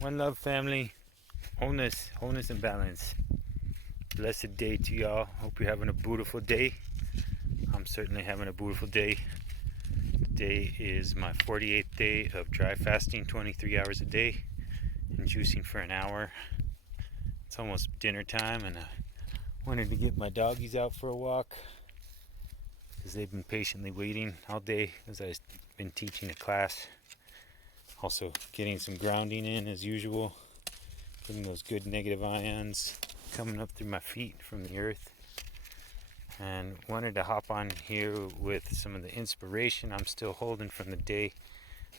One love, family. Wholeness and balance. Blessed day to y'all. Hope you're having a beautiful day. I'm certainly having a beautiful day. Today is my 48th day of dry fasting, 23 hours a day, and juicing for an hour. It's almost dinner time, and I wanted to get my doggies out for a walk because they've been patiently waiting all day as I've been teaching a class. Also getting some grounding in as usual, getting those good negative ions coming up through my feet from the earth. And wanted to hop on here with some of the inspiration I'm still holding from the day.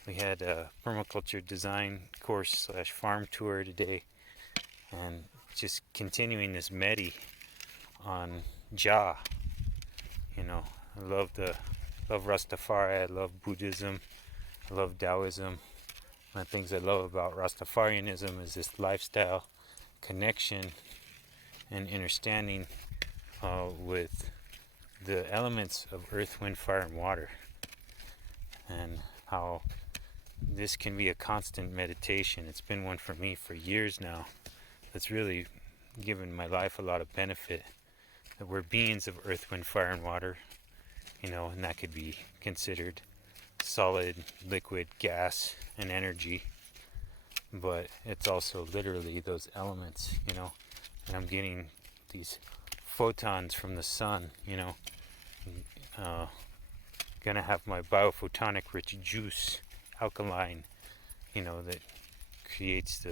We had a permaculture design course / farm tour today, and just continuing this medi on Jah. You know, I love Rastafari, I love Buddhism, I love Taoism. One of the things I love about Rastafarianism is this lifestyle connection and understanding with the elements of earth, wind, fire, and water, and how this can be a constant meditation. It's been one for me for years now. That's really given my life a lot of benefit. That we're beings of earth, wind, fire, and water, and that could be considered solid, liquid, gas, and energy, but it's also literally those elements, and I'm getting these photons from the sun, gonna have my biophotonic rich juice, alkaline, that creates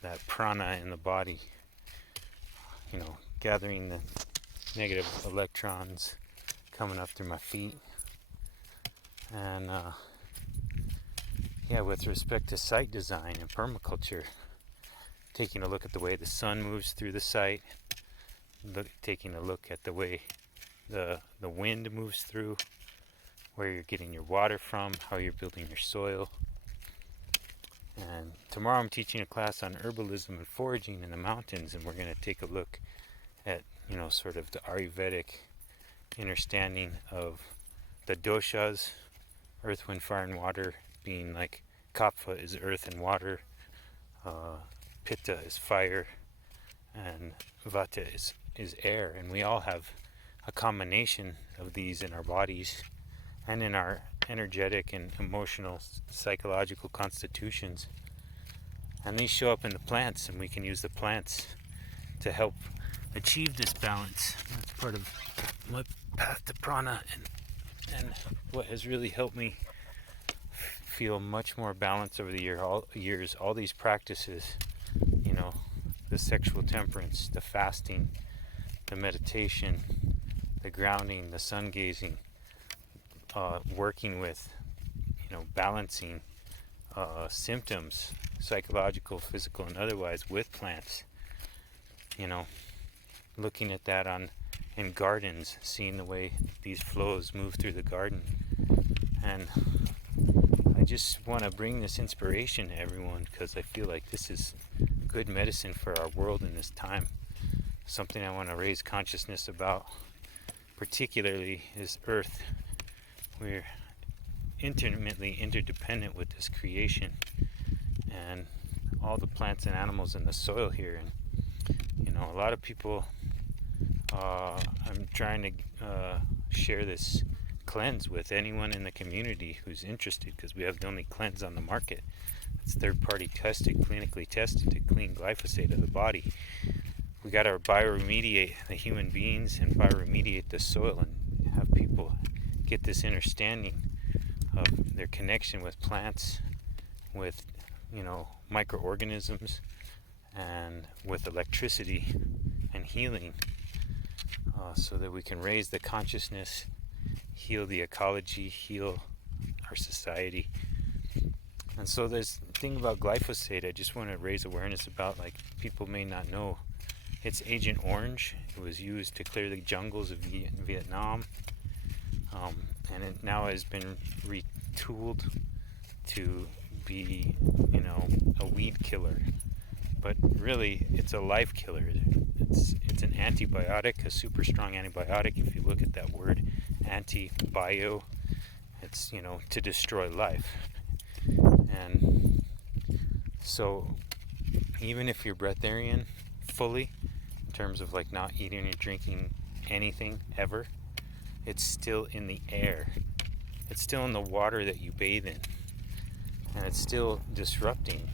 that prana in the body, gathering the negative electrons coming up through my feet. And with respect to site design and permaculture, taking a look at the way the sun moves through the site, taking a look at the way the wind moves through, where you're getting your water from, how you're building your soil. And tomorrow I'm teaching a class on herbalism and foraging in the mountains, and we're going to take a look at, sort of the Ayurvedic understanding of the doshas, earth, wind, fire, and water, being like kapha is earth and water, pitta is fire, and vata is air. And we all have a combination of these in our bodies and in our energetic and emotional, psychological constitutions. And these show up in the plants, and we can use the plants to help achieve this balance. That's part of my path to prana, and what has really helped me feel much more balanced over the years. All these practices, the sexual temperance, the fasting, the meditation, the grounding, the sun gazing, working with, balancing symptoms, psychological, physical, and otherwise, with plants. Looking at that in gardens, seeing the way these flows move through the garden. And I just want to bring this inspiration to everyone, because I feel like this is good medicine for our world in this time. Something I want to raise consciousness about, particularly, is Earth. We're intimately interdependent with this creation and all the plants and animals in the soil here. And a lot of people, I'm trying to share this cleanse with anyone in the community who's interested, because we have the only cleanse on the market. It's third-party tested, clinically tested to clean glyphosate of the body. We got our bioremediate the human beings and bioremediate the soil, and have people get this understanding of their connection with plants, with microorganisms, and with electricity and healing, so that we can raise the consciousness, heal the ecology, heal our society. And so there's the thing about glyphosate I just want to raise awareness about. Like, people may not know, it's Agent Orange. It was used to clear the jungles of Vietnam, and it now has been retooled to be, a weed killer. But really, it's a life killer. It's an antibiotic, a super strong antibiotic. If you look at that word, anti-bio, it's, to destroy life. And So even if you're breatharian fully, in terms of like not eating or drinking anything ever, it's still in the air. It's still in the water that you bathe in. And it's still disrupting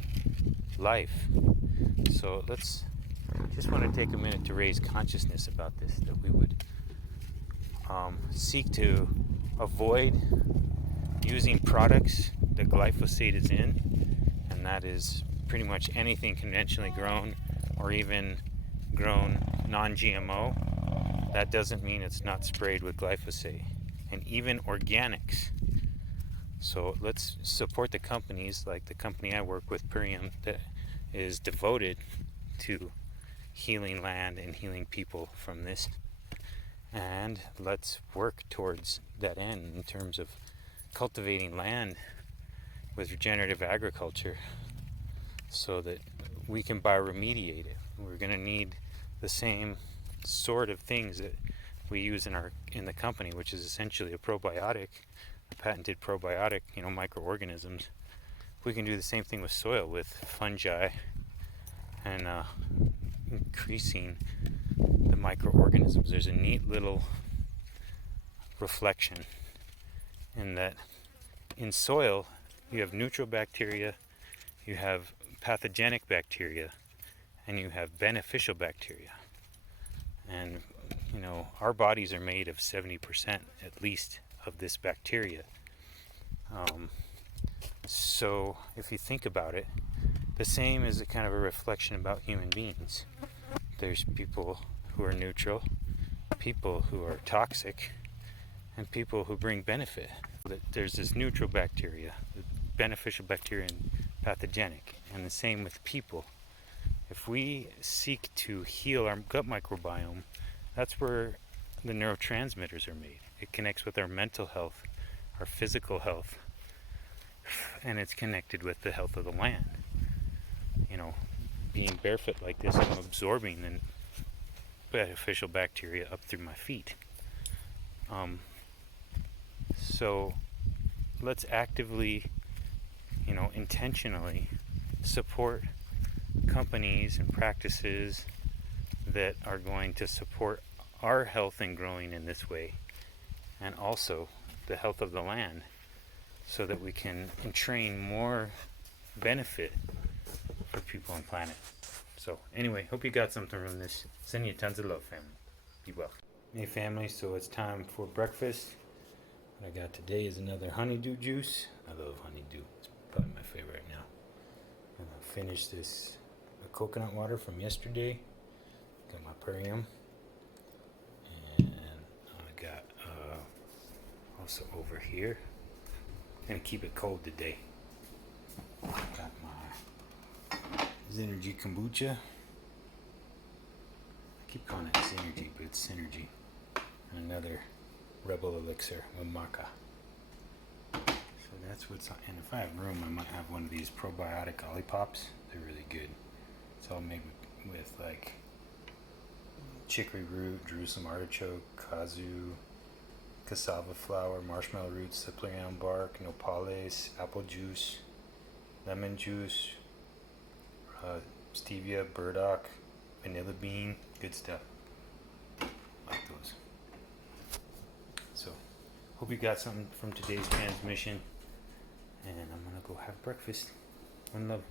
life. So just want to take a minute to raise consciousness about this, that we would seek to avoid using products that glyphosate is in, and that is pretty much anything conventionally grown or even grown non-GMO. That doesn't mean it's not sprayed with glyphosate, and even organics. So let's support the companies like the company I work with, Pranic, that is devoted to healing land and healing people from this. And let's work towards that end in terms of cultivating land with regenerative agriculture so that we can bioremediate it. We're going to need the same sort of things that we use in the company, which is essentially a probiotic, a patented probiotic, microorganisms. We can do the same thing with soil, with fungi, and increasing the microorganisms. There's a neat little reflection in that in soil you have neutral bacteria, you have pathogenic bacteria, and you have beneficial bacteria. And our bodies are made of 70% at least of this bacteria. So if you think about it, the same is a kind of a reflection about human beings. There's people who are neutral, people who are toxic, and people who bring benefit. There's this neutral bacteria, the beneficial bacteria, and pathogenic, and the same with people. If we seek to heal our gut microbiome, that's where the neurotransmitters are made. It connects with our mental health, our physical health, and it's connected with the health of the land. Being barefoot like this, I'm absorbing the beneficial bacteria up through my feet. So let's actively, intentionally support companies and practices that are going to support our health and growing in this way, and also the health of the land, so that we can entrain more benefit for people and planet. So anyway, hope you got something from this. Send you tons of love, family. Be well. Hey family, so it's time for breakfast. What I got today is another honeydew juice. I love honeydew. It's probably my favorite right now. I'm gonna finish this coconut water from yesterday. Got my Pranic, and I got also over here. Gonna keep it cold today. Got my Synergy kombucha. I keep calling it Synergy, but it's Synergy. And another Rebel Elixir with maca. So that's what's on. And if I have room, I might have one of these probiotic olippops. They're really good. It's all made with like chicory root, Jerusalem artichoke, kazu, cassava flour, marshmallow roots, cyprian bark, nopales, apple juice, lemon juice, stevia, burdock, vanilla bean, good stuff. Like those. So, hope you got something from today's transmission, and I'm gonna go have breakfast. One love.